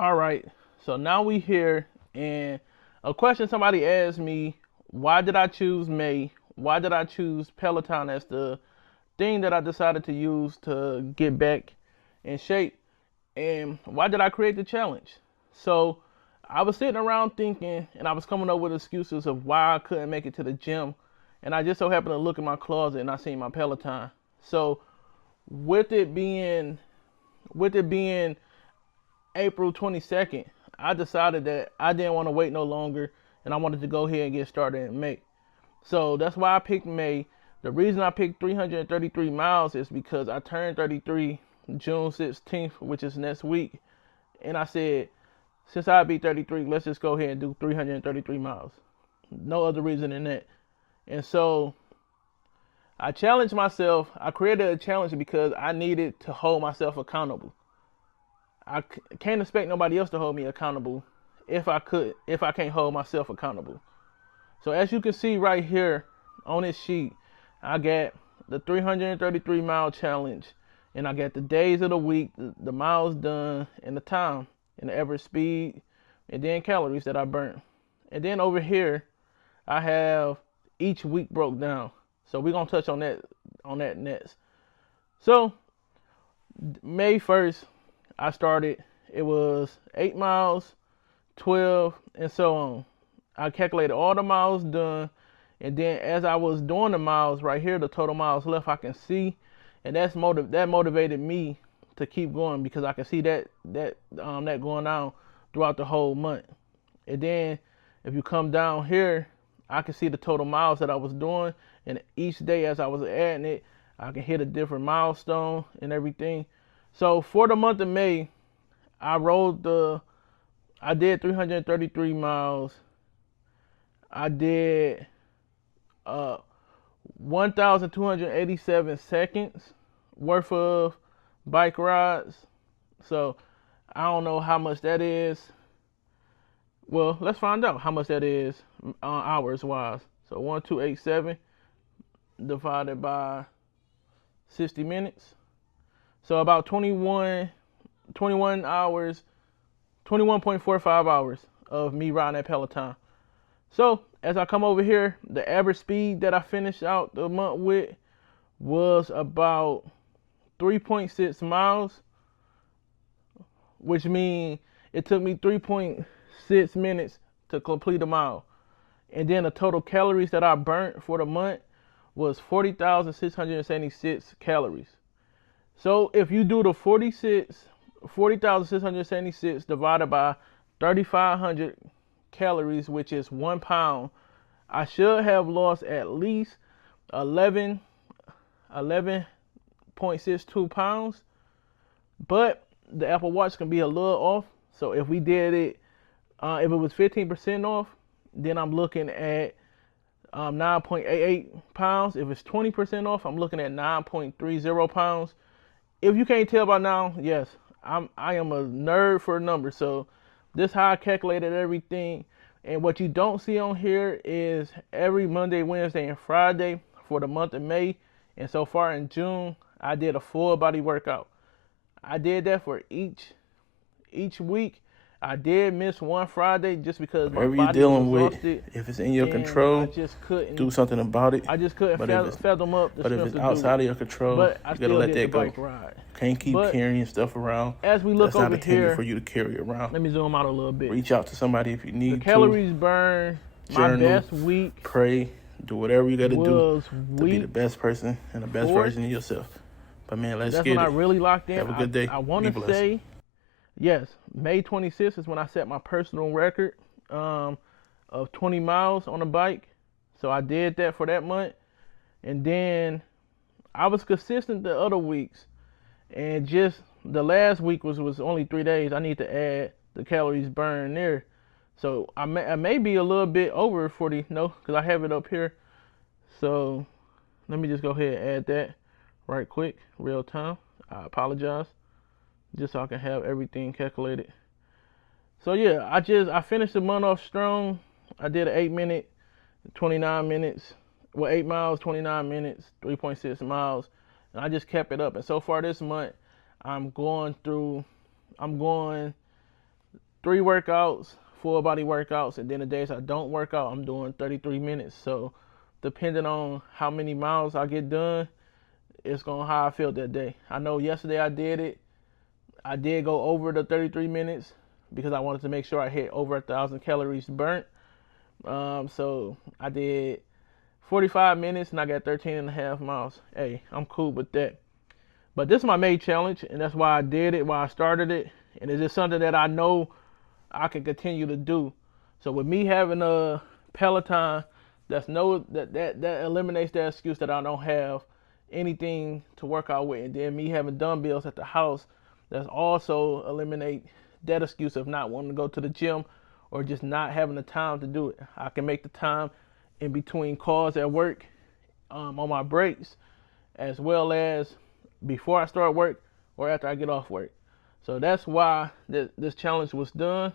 All right, so now we here, and a question somebody asked me: why did I choose May? Why did I choose Peloton as the thing that I decided to use to get back in shape? And why did I create the challenge? So I was sitting around thinking, and I was coming up with excuses of why I couldn't make it to the gym, and I just so happened to look in my closet and I seen my Peloton. So with it being with it being April 22nd, I decided that I didn't want to wait no longer and I wanted to go ahead and get started in May. So that's why I picked May. The reason I picked 333 miles is because I turned 33 June 16th, which is next week. And I said, since I'll be 33, let's just go ahead and do 333 miles. No other reason than that. And so I challenged myself. I created a challenge because I needed to hold myself accountable. I can't expect nobody else to hold me accountable if I can't hold myself accountable. So as you can see right here on this sheet, I got the 333 mile challenge, and I got the days of the week, the miles done, and the time, and the average speed, and then calories that I burnt. And then over here, I have each week broke down. So we're gonna touch on that next. So May 1st, I started. It was 8 miles, 12, and so on. I calculated all the miles done, and then as I was doing the miles right here, the total miles left I can see, and that motivated me to keep going because I can see that going on throughout the whole month. And then if you come down here, I can see the total miles that I was doing, and each day as I was adding it, I can hit a different milestone and everything. So for the month of May, I did 333 miles. I did 1,287 seconds worth of bike rides. So I don't know how much that is. Well, let's find out how much that is hours wise. So 1,287 divided by 60 minutes. So about 21 hours, 21.45 hours of me riding that Peloton. So as I come over here, the average speed that I finished out the month with was about 3.6 miles, which means it took me 3.6 minutes to complete a mile. And then the total calories that I burnt for the month was 40,676 calories. So if you do the 40,676 divided by 3,500 calories, which is 1 pound, I should have lost at least 11.62 pounds. But the Apple Watch can be a little off. So if we did it, if it was 15% off, then I'm looking at 9.88 pounds. If it's 20% off, I'm looking at 9.30 pounds. If you can't tell by now, yes, I am a nerd for numbers. So this is how I calculated everything. And what you don't see on here is every Monday, Wednesday, and Friday for the month of May. And so far in June, I did a full body workout. I did that for each week. I did miss one Friday just because my Whatever you're body was dealing with, exhausted. if it's in your I control, just couldn't do something about it. I just couldn't fathom up the But if strength it's to do outside of it. your control, But I you gotta still let did that the go. bike ride. Can't keep But carrying stuff around. as we look That's not over intended here, for you to carry around. let me zoom out a little bit. Reach out to somebody if you The need to. calories burned, my Journal, best week pray, do whatever you gotta do was to be the week best person and the best 4. version of yourself. But man, let's That's get when I it. really locked in. Have a good day. I want Be to blessed. say, yes, May 26th is when I set my personal record of 20 miles on a bike. So I did that for that month. And then I was consistent the other weeks. And just the last week was only 3 days. I need to add the calories burned there. So I may be a little bit over 40, no, because I have it up here. So let me just go ahead and add that right quick, real time. I apologize, just so I can have everything calculated. So yeah, I finished the month off strong. I did an 8 minute, 29 minutes, well 8 miles, 29 minutes, 3.6 miles, and I just kept it up. And so far this month, I'm going 3 workouts, full body workouts, and then the days I don't work out, I'm doing 33 minutes. So depending on how many miles I get done, it's going how I feel that day. I know yesterday I did it. I did go over the 33 minutes because I wanted to make sure I hit over 1,000 calories burnt. So I did 45 minutes and I got 13 and a half miles. Hey, I'm cool with that. But this is my May challenge, and that's why I did it, why I started it, and it's just something that I know I can continue to do. So with me having a Peloton, that eliminates that excuse that I don't have anything to work out with, and then me having dumbbells at the house, that's also eliminate that excuse of not wanting to go to the gym or just not having the time to do it. I can make the time in between calls at work, on my breaks, as well as before I start work or after I get off work. So that's why this challenge was done.